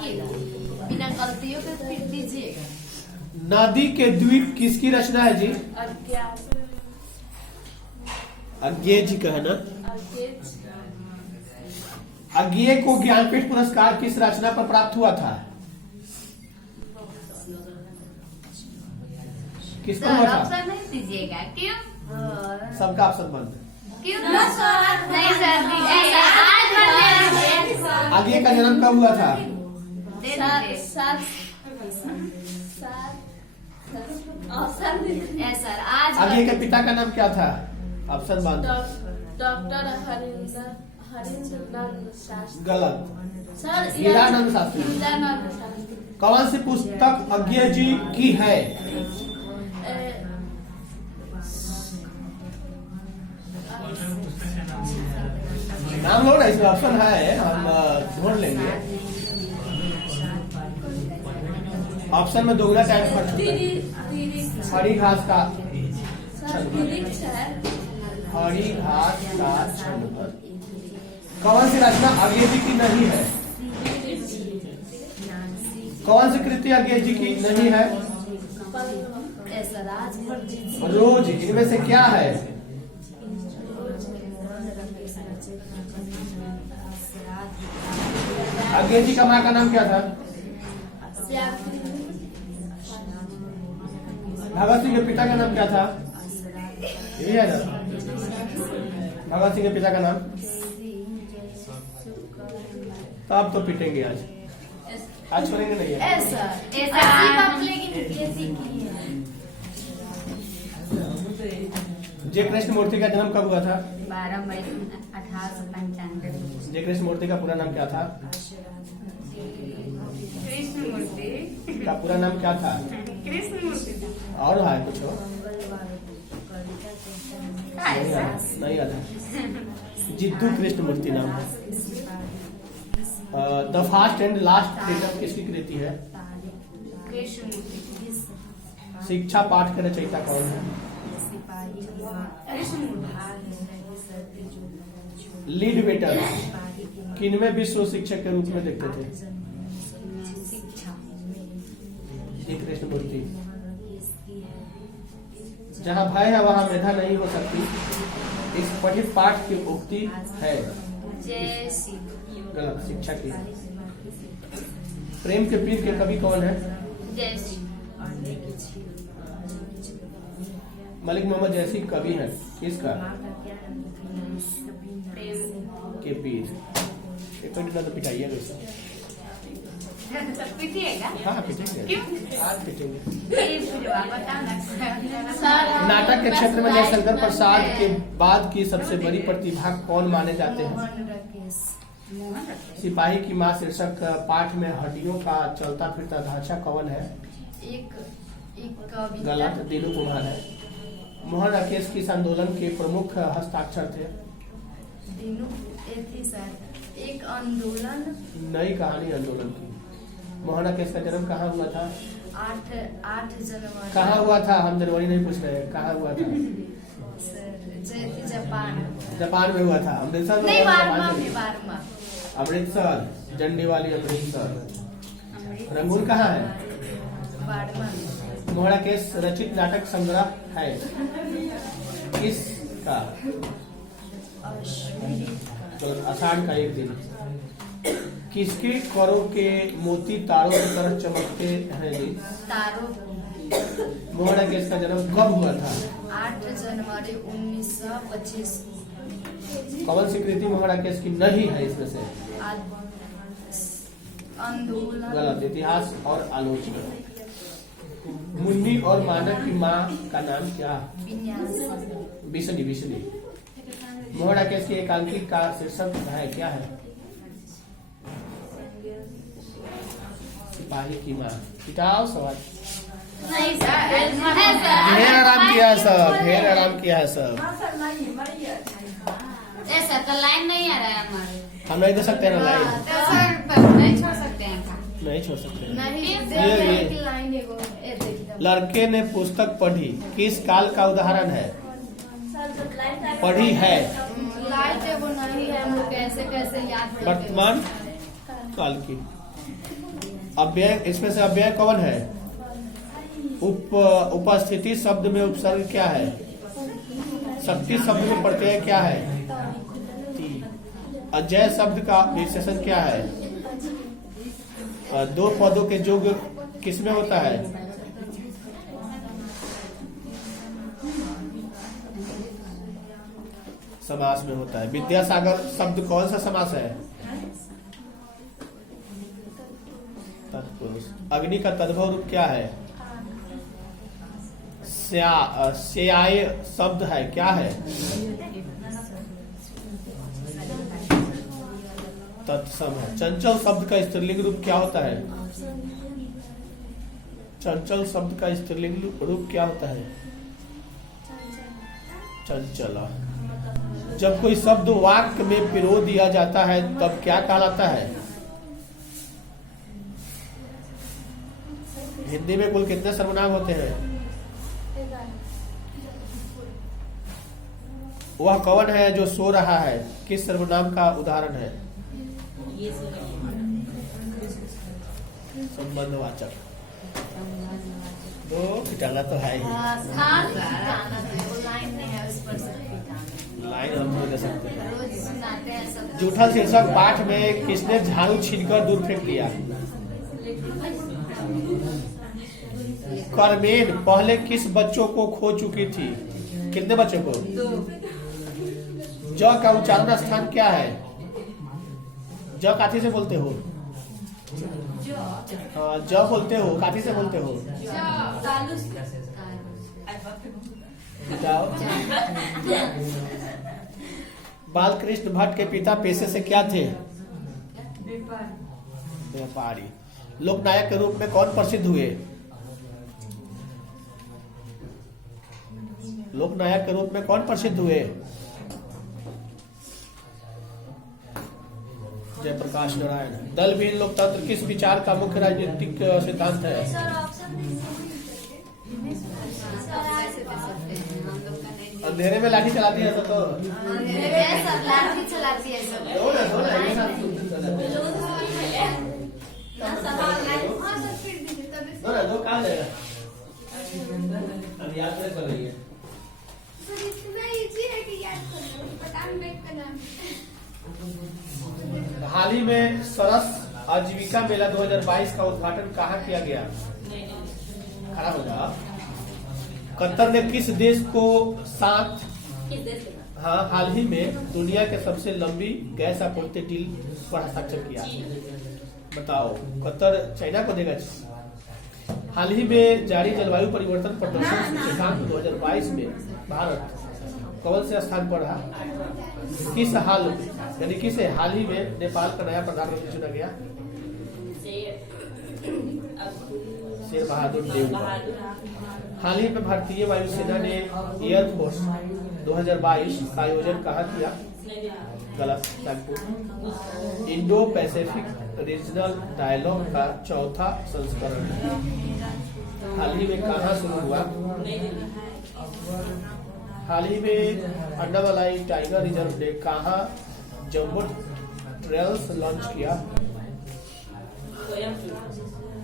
लिखिएगा, बिना गलतियों के फिर दीजिएगा। नदी के द्वीप किसकी रचना है जी? अज्ञे जी का है ना। अज्ञे को ज्ञानपीठ पुरस्कार किस रचना पर प्राप्त हुआ था? किसको हुआ था? ऑप्शन नहीं दीजिएगा, क्यों? सबका ऑप्शन बंद। क्यों? नहीं सर, अज्ञे का जन्म कब हुआ था? सर आज अज्ञे के पिता का नाम क्या था? ऑप्शन बंद। डॉक्टर हरिंद्रनाथ शास्त्री। गलत। सर हीरानंद शास्त्री। हीरानंद शास्त्री। कौन सी पुस्तक अज्ञे जी की है? नाम लो ना, इसमें ऑप्शन है, हम ढूंढ लेंगे। ऑप्शन में दोगुना टाइम पर हरी घास का हरी घास का छंद पर। कौन सी रचना अज्ञे जी की नहीं है? कौन सी कृति अज्ञे जी की नहीं है? रोज। इनमें से क्या है? अज्ञे जी का माँ का नाम क्या था? भगत सिंह के पिता का नाम क्या था? यही है ना, भगत सिंह के पिता का नाम। तो आप तो पिटेंगे आज छोड़ेंगे नहीं है। जय कृष्ण मूर्ति का जन्म कब हुआ था? 12 मई 1895। जय कृष्ण मूर्ति का पूरा नाम क्या था? कृष्ण मूर्ति का पूरा नाम क्या था? कृष्ण मूर्ति और है कुछ और? नहीं आता। जिद्दू कृष्ण मूर्ति नाम है। The fast and last freedom किसकी कृति है? शिक्षा पाठ के रचयिता कौन है? लीड वेटर किनमें विश्व शिक्षक के रूप में देखते थे? कृष्ण मूर्ति। जहाँ भय है वहाँ मेधा नहीं हो सकती, इस पठित पाठ की उक्ति है। गलत। शिक्षा की। प्रेम के पीर के कवि कौन है? मलिक मोहम्मद जैसी कवि है किसका? के पीर। एक तो पिटाइए वैसे। पिटिएगा? हाँ पिटेंगे। क्यों? आज पिटेंगे। नाटक के क्षेत्र में जयशंकर प्रसाद के बाद की सबसे बड़ी प्रतिभा कौन माने जाते हैं? सिपाही की माँ शीर्षक पाठ में हड्डियों का चलता फिरता ढांचा कौन है? गलत। दीनू कुमार है। मोहन राकेश किस आंदोलन के प्रमुख हस्ताक्षर थे? एक आंदोलन, नई कहानी आंदोलन की। मोहन राकेश का जन्म कहाँ हुआ था? 8 जनवरी। कहाँ हुआ था? हम जनवरी नहीं पूछ रहे हैं, कहाँ हुआ था? जापान में हुआ था। अमृतसर में? अमृतसर, झंडी वाली अमृतसर। रंगून कहाँ है? मोहन राकेश रचित नाटक संग्रह है किसका? आषाढ़ का एक दिन। किसके करों के मोती तारों की तरह चमकते हैं जी? मोहन राकेश का जन्म कब हुआ था? 8 जनवरी 1925। कौन सी कृति मोहन राकेश की नहीं है इसमें से? आंदोलन। गलत। इतिहास और आलोचना। मुन्नी और मानव की माँ का नाम क्या? बिशनी। मोहन राकेश की एकांकी का शीर्षक है क्या है? सिपाही की माँ। पिटाओ सवाल। नहीं सर, ढेर आराम किया है सब, ढेर आराम किया है सब। ऐसा तो लाइन नहीं आ रहा है हमारे। हम नहीं दे सकते ना लाइन। तो सर नहीं छोड़ सकते हैं। नहीं छोड़ सकते। नहीं लड़के ने पुस्तक पढ़ी किस काल का उदाहरण है? पढ़ी है लाइट वो नहीं है, हम लोग कैसे याद करेंगे? वर्तमान काल की। अव्यय, इसमें से अव्यय कौन है? उपस्थिति शब्द में उपसर्ग क्या है? शक्ति शब्द में प्रत्यय क्या है? अजय शब्द का विशेषण क्या है? दो पदों के योग किसमें होता है? समास में होता है। विद्यासागर शब्द कौन सा समास है? तत्पुरुष। अग्नि का तद्भव रूप क्या है? स्याय शब्द है, क्या है? तत्सम है। चंचल शब्द का स्त्रीलिंग रूप क्या होता है? चंचल शब्द का स्त्रीलिंग रूप क्या होता है? चंचला। जब कोई शब्द वाक्य में पिरो दिया जाता है तब क्या कहलाता है? हिंदी में कुल कितने सर्वनाम होते हैं? वह कौन है जो सो रहा है? किस सर्वनाम का उदाहरण है? संबंधवाचक। दो पिटाना तो है ही। लाइन हम नहीं दे सकते। जूठा शीर्षक पाठ में किसने झाड़ू छीनकर दूर फेंक दिया? करमेन पहले किस बच्चों को खो चुकी थी? कितने बच्चों को? ज का उच्चारण स्थान क्या है? ज काठी से बोलते हो? ज बोलते हो, काठी से बोलते हो? बालकृष्ण भट्ट के पिता पेशे से क्या थे? व्यापारी। लोकनायक के रूप में कौन प्रसिद्ध हुए? लोकनायक के रूप में कौन प्रसिद्ध हुए? जयप्रकाश नारायण। दल विहीन लोकतंत्र किस विचार का मुख्य राजनीतिक सिद्धांत है? अंधेरे में लाठी चलाती है तो लाठी चलाती है सब। दो कहाँ जाएगा? याद कर रही है। हाल ही में सरस आजीविका मेला 2022 का उद्घाटन कहाँ किया गया? खड़ा होगा। कतर ने किस देश को साथ हाल ही में दुनिया के सबसे लंबी गैस आपूर्ति डील पर हस्ताक्षर किया? बताओ। कतर चाइना को देगा। हाल ही में जारी जलवायु परिवर्तन प्रदर्शन सूचकांक 2022 में भारत कौन से स्थान पर रहा? किस हाल ही में नेपाल का नया प्रधानमंत्री चुना गया? शेर बहादुर देवबा। हाल ही में भारतीय वायुसेना ने एयरफोर्स 2022 का आयोजन कहाँ किया? गलत, Kanpur. Indo Pacific regional dialogue का चौथा संस्करण हाल ही में कहाँ शुरू हुआ? हाल ही में अंडामलाई टाइगर रिजर्व ने कहाँ जम्बो ट्रेल्स लॉन्च किया?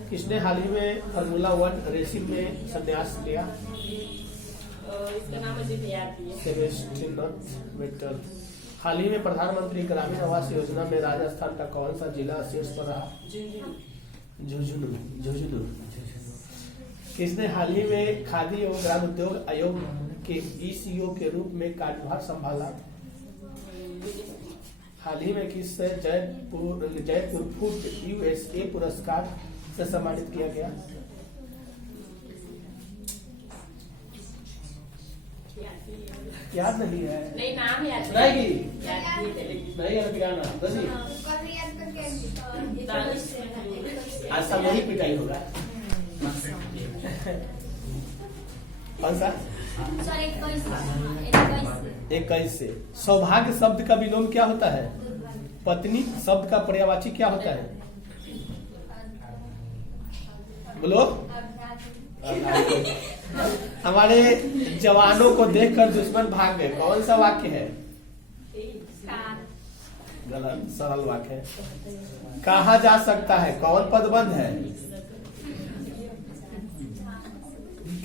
किसने हाल ही में फार्मूला 1 रेसिंग में संन्यास लिया? इसका नाम मुझे याद नहीं है। Sebastian Vettel. हाल ही में प्रधानमंत्री ग्रामीण आवास योजना में राजस्थान का कौन सा जिला शीर्ष पर रहा? झुंझुनू। किसने हाल ही में खादी एवं ग्राम उद्योग आयोग के ईसीओ के रूप में कार्यभार संभाला? हाल ही में किस जयपुर फूड यूएसए पुरस्कार से सम्मानित किया गया? याद नहीं है? नहीं, नाम याद नहीं नहीं है क्या नाम? आज सब वही पिटाई होगा। कौन सा? 21 से। सौभाग्य शब्द का विलोम क्या होता है? पत्नी। शब्द का पर्यायवाची क्या होता है? बोलो। हमारे जवानों को देखकर दुश्मन भाग गए, कौन सा वाक्य है? गलत, सरल वाक्य। कहा जा सकता है कौन पद बंद है?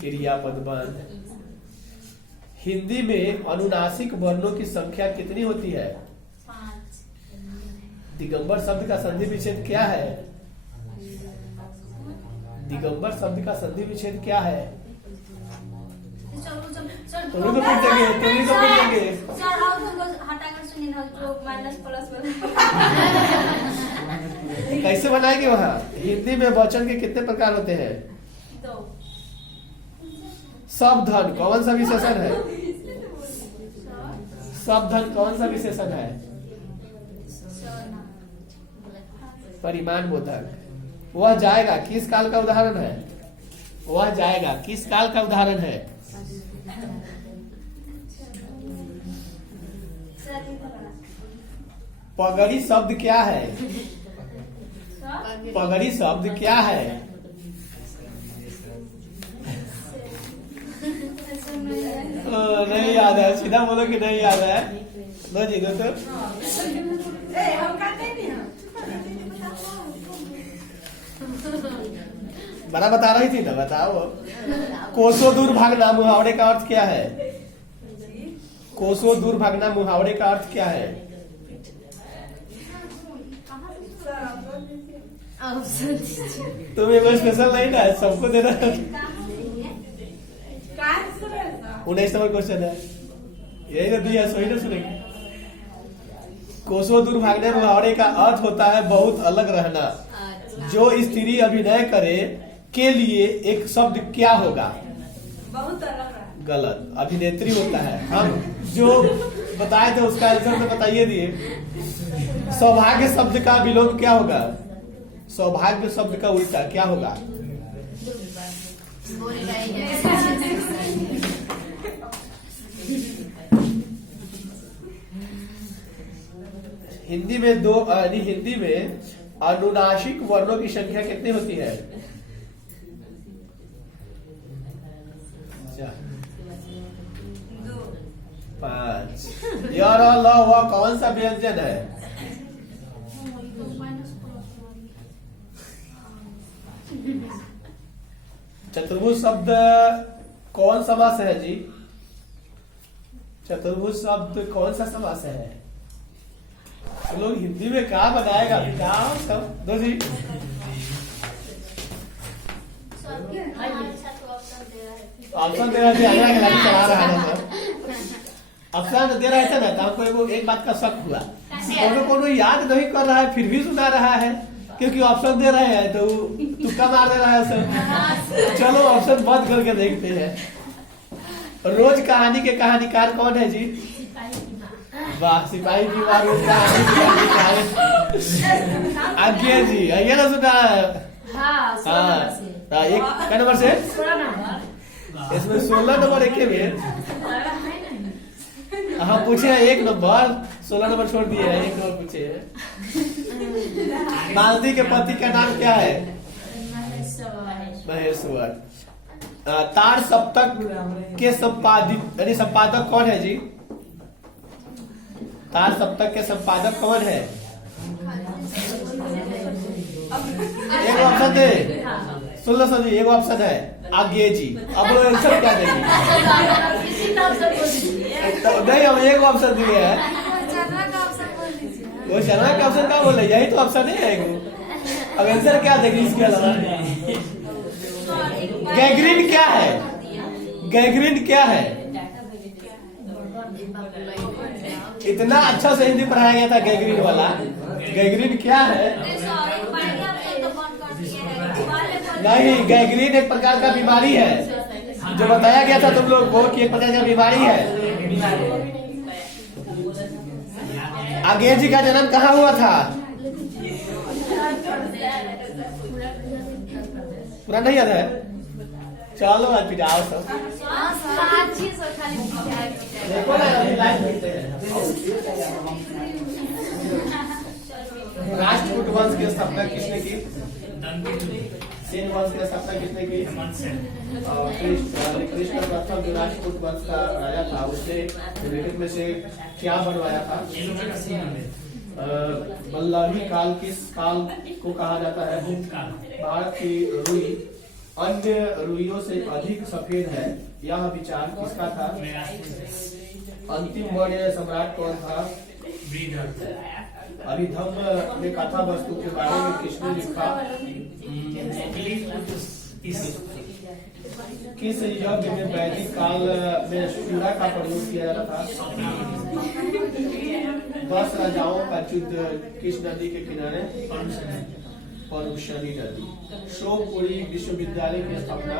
क्रिया पद बंद। हिंदी में अनुनासिक वर्णों की संख्या कितनी होती है? 5। दिगंबर शब्द का संधि विच्छेद क्या है? दिगंबर शब्द का संधि विच्छेद क्या है? तुम्ही तो पूछ देंगे, तुम्ही तो पूछ देंगे। सर आओ तुमको हटाकर सुनिए ना जो माइनस प्लस कैसे बनाएंगे वहाँ? हिंदी में वचन के कितने प्रकार होते हैं? 2। शब्दधन कौन सा विशेषण है? शब्दधन कौन सा विशेषण है? परिमाण बोधक। वह जाएगा किस काल का उदाहरण है? वह जाएगा किस काल का उदाहरण है? पगड़ी शब्द क्या है? पगड़ी शब्द क्या है? नहीं याद है, सीधा बोलो कि नहीं याद है। लो जी दो तो बड़ा बता रही थी ना, बताओ। कोसों दूर भागना मुहावरे का अर्थ क्या है? कोसों दूर भागना मुहावरे का अर्थ क्या है? तुम्हें वो स्पेशल नहीं ना, सबको देना। 19 नंबर क्वेश्चन है, यही ना दिया, सही ना सुनेंगे। कोसों दूर भागने मुहावरे का अर्थ होता है बहुत अलग रहना। जो स्त्री अभिनय करे के लिए एक शब्द क्या होगा? बहुत अलग। गलत, अभिनेत्री होता है। हम जो बताए थे उसका आंसर तो बताइए दिए। सौभाग्य शब्द का विलोम क्या होगा? सौभाग्य शब्द का उल्टा क्या होगा? हिंदी में हिंदी में अनुनासिक वर्णों की संख्या कितनी होती है? 5। यार अल्लाह वह कौन सा व्यंजन है? चतुर्भुज शब्द कौन समास है जी? चतुर्भुज शब्द कौन सा समास है? तो लोग हिंदी में क्या बनाएगा? सब दो जी। ऑप्शन दे रहा था, चला रहा है सर। ऑप्शन दे रहे थे ना, तो हमको एक बात का शक हुआ, कोनो याद नहीं कर रहा है फिर भी सुना रहा है, क्योंकि ऑप्शन दे रहे हैं तो तुक्का मार दे रहा है सर। चलो ऑप्शन बंद करके देखते हैं। रोज कहानी के कहानीकार कौन है जी? वाह, सिपाही की बात आज्ञा जी, आइए ना सुना। हाँ, एक क्या नंबर से? इसमें 16 नंबर एक में हम पूछे 1 नंबर, 16 नंबर छोड़ दिए हैं, 1 नंबर पूछे। मालती के पति का नाम क्या है? महेश्वर। तार सप्तक के संपादक कौन है जी? तार सप्तक के संपादक कौन है? एक ऑप्शन दे, सुन लो सर जी, एक ऑप्शन है आगे जी। अब आंसर क्या देंगे? नहीं, हम एक ऑप्शन दिए हैं। वो शर्मा का ऑप्शन क्या बोले? यही तो ऑप्शन है। अब आंसर क्या देंगे इसके अलावा? गैगरीन क्या है? गैगरीन क्या है? इतना अच्छा से हिंदी पढ़ाया गया था गैगरीन वाला। गैगरीन क्या है? नहीं, गैगरीन एक प्रकार का बीमारी है, जो बताया गया था तुम लोग को कि एक प्रकार का बीमारी है। आगे जी का जन्म कहाँ हुआ था? पूरा नहीं याद है? चलो आज पिटाओ सब। देखो ना, अभी लाइव देखते हैं। राष्ट्रकूट वंश की स्थापना किसने की? सेन वंश की स्थापना किसने की? कृष्ण प्रथम जो राष्ट्रकूट वंश का राजा था, उसने निम्नलिखित में से क्या बनवाया था? वल्लभी काल किस काल को कहा जाता है? भारत की रुई अन्य रुइयों से अधिक सफेद है, यह विचार किसका था? अंतिम मौर्य सम्राट कौन था? अभिधम्म में कथा वस्तु के बारे में किसने लिखा? किस यज्ञ में वैदिक काल में सूरा का प्रयोग किया जाता था? 10 राजाओं का युद्ध किस नदी के किनारे? परुशनी नदी। शिवपुरी विश्वविद्यालय की स्थापना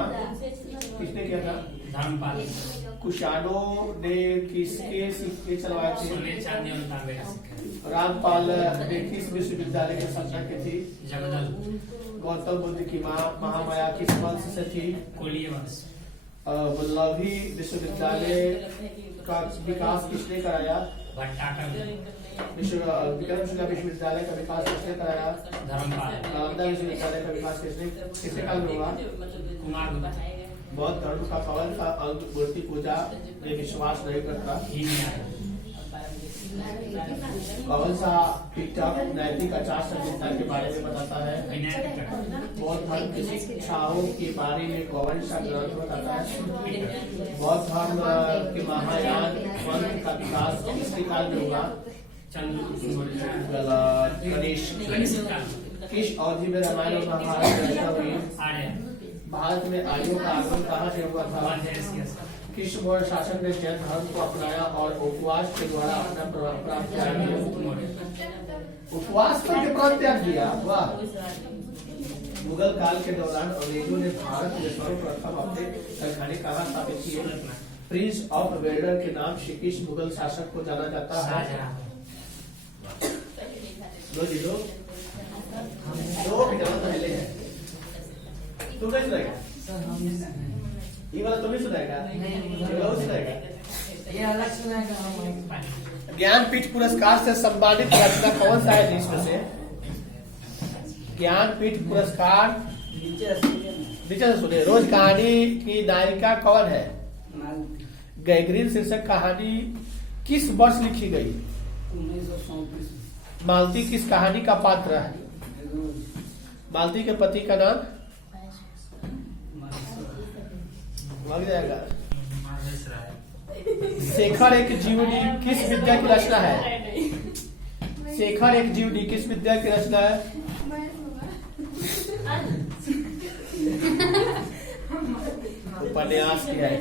किसने किया था? धर्मपाल। कुशाणों ने किसके सिक्के चलवाए थे? सोने चांदी और तांबे का सिक्का। रामपाल ने किस विश्वविद्यालय की स्थापना की थी? जगदल। गौतम बुद्ध की माँ महामाया किस वंश से थी? कोलीय वंश। वल्लभी विश्वविद्यालय का विकास किसने कराया? भट्टाकर। विक्रमशिला विश्वविद्यालय का विकास किसने कराया? धर्मपाल। नालंदा विश्वविद्यालय का विकास किसने काल में हुआ? कुमार गुप्त। बौद्ध धर्म का कौन सा अंग मूर्ति पूजा में विश्वास नहीं करता? कौन सा पिटक नैतिक आचार संहिता के बारे में बताता है? बौद्ध धर्म की शिक्षाओं के बारे में कौन सा ग्रंथ बताता है? बौद्ध धर्म के महायान पंथ का विकास किसके काल में हुआ? गणेश। किस अवधि में रामायण और महाभारत की रचना हुई? भारत में आर्यों का आगमन कहाँ से हुआ था? किस मौर्य शासक ने जैन धर्म को अपनाया और उपवास के द्वारा अपना प्राण त्याग किया? उपवास करके प्राण त्याग दिया। वाह। मुगल काल के दौरान अंग्रेजों ने भारत में सर्वप्रथम अपने कारखाने कहाँ स्थापित किए? प्रिंस ऑफ वेल्डर के नाम से किस मुगल शासक को जाना जाता है? दो पहले है। तुम नहीं सुनाएगा? ये वाला तुम नहीं सुनाएगा? ये वाला सुनाएगा? ये अलग सुनाएगा। ज्ञानपीठ पुरस्कार से सम्मानित रचना कौन सा है इसमें से? ज्ञानपीठ पुरस्कार नीचे से सुने। रोज कहानी की नायिका कौन है? गैगरीन शीर्षक कहानी किस वर्ष लिखी गई? 1934। मालती किस कहानी का पात्र है? मालती के पति का नाम लग जाएगा। शेखर एक जीवनी किस विद्या की रचना है? शेखर एक जीवनी किस विद्या की रचना है? उपन्यास की है।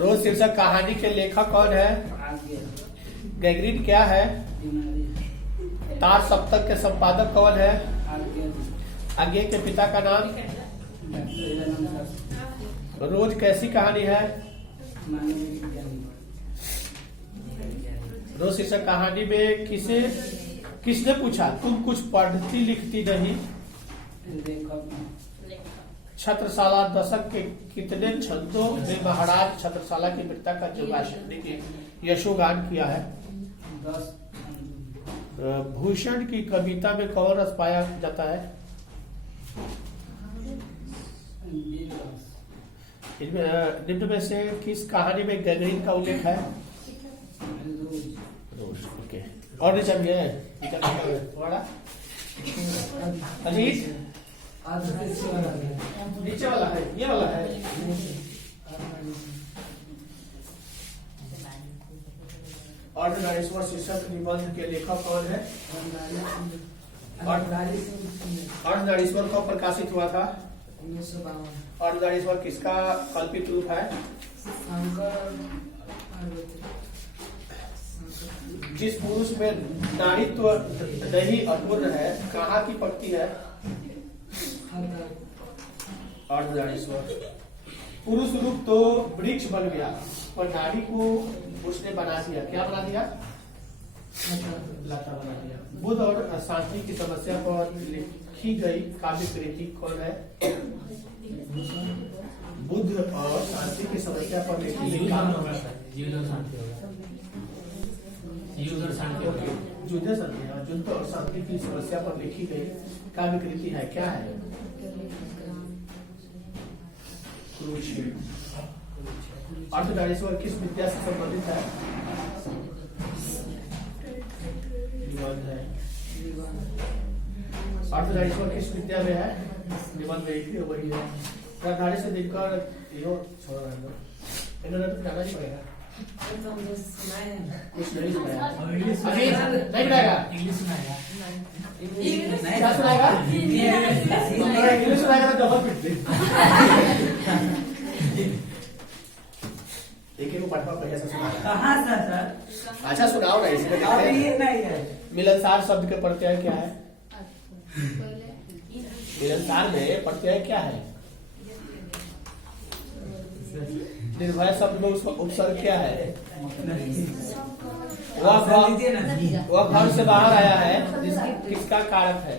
रोज शीर्षक कहानी के लेखक कौन है? गैगरीन क्या है? तार सप्तक के संपादक कौन है? आगे के पिता का नाम? रोज कैसी कहानी है? रोज शीर्षक कहानी में किसने पूछा तुम कुछ पढ़ती लिखती नहीं? छत्रसाला दशक के कितने छंदों में महाराज छत्रसाला की मृत्यु का जोगासन के यशोगान किया है? 10। भूषण की कविता में कौन रस पाया जाता है? इनमें निम्न में से किस कहानी में गैगरीन का उल्लेख है? रोज। ओके। और नहीं चाहिए? अजीत नीचे वाला है, ये वाला है। अर्धनारीश्वर शीर्षक निबंध के लेखक कौन है? अर्धनारीश्वर कब प्रकाशित हुआ था? 1952। अर्धनारीश्वर किसका कल्पित रूप है? जिस पुरुष में नारीत्व नहीं अपूर्ण है, कहाँ की पक्ति है? अर्धनारीश्वर। पुरुष रूप तो वृक्ष बन गया, पर नारी को उसने बना दिया। क्या बना दिया? लता बना दिया। बुद्ध और शांति की समस्या पर लिखी गई काव्य कृति कौन है? बुद्ध और शांति की समस्या पर लिखी गई युद्ध और शांति की समस्या पर लिखी गई काव्य कृति है, क्या है? अर्धनारीश्वर किस विद्या से संबंधित है? निबंध है। अर्थशास्त्र किस विद्या में है? निबंध में एक ही वही है। प्रधानी से देखकर यो छोड़ रहे हो, इन्होंने तो करना ही पड़ेगा। कुछ नहीं सुनाया अभी नहीं सुनाएगा। इंग्लिश सुनाएगा। क्या सुनाएगा? इंग्लिश सुनाएगा तो डबल पिट दे। एक ही को पढ़वा पहले से सुनाएगा। कहाँ सर? अच्छा सुनाओ ना इसमें। ये नहीं है। मिलनसार शब्द के प्रत्यय क्या है? मिलनसार में प्रत्यय क्या है? निर्भय शब्द में उसका उपसर्ग क्या है? वह घर से बाहर आया है किसका कारक है?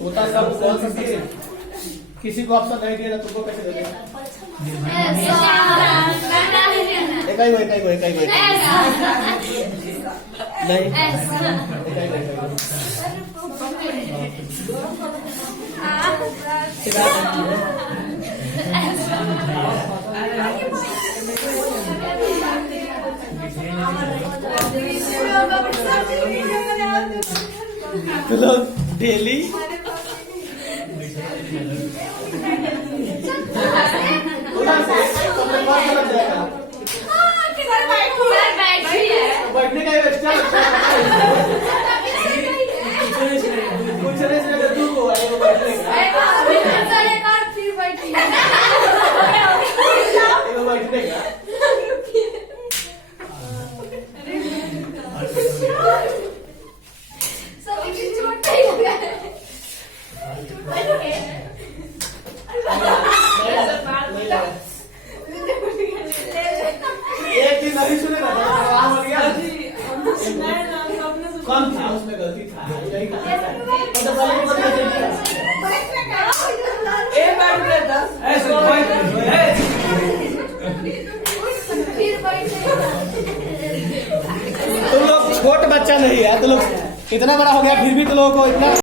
तोता शब्द कौन सा शब्द? किसी को ऑप्शन नहीं दिया ना, तुमको कैसे दे दिया? एक ही तो लोग डेली बैठने का एक्स्ट्रा कुछ नहीं तू को आएगा बैठने का। एक चीज नहीं सुनेगा कौन था उसमें गलती था यही तुम लोग छोट बच्चा नहीं है, तो लोग इतना बड़ा हो गया फिर भी तो लोगों को इतना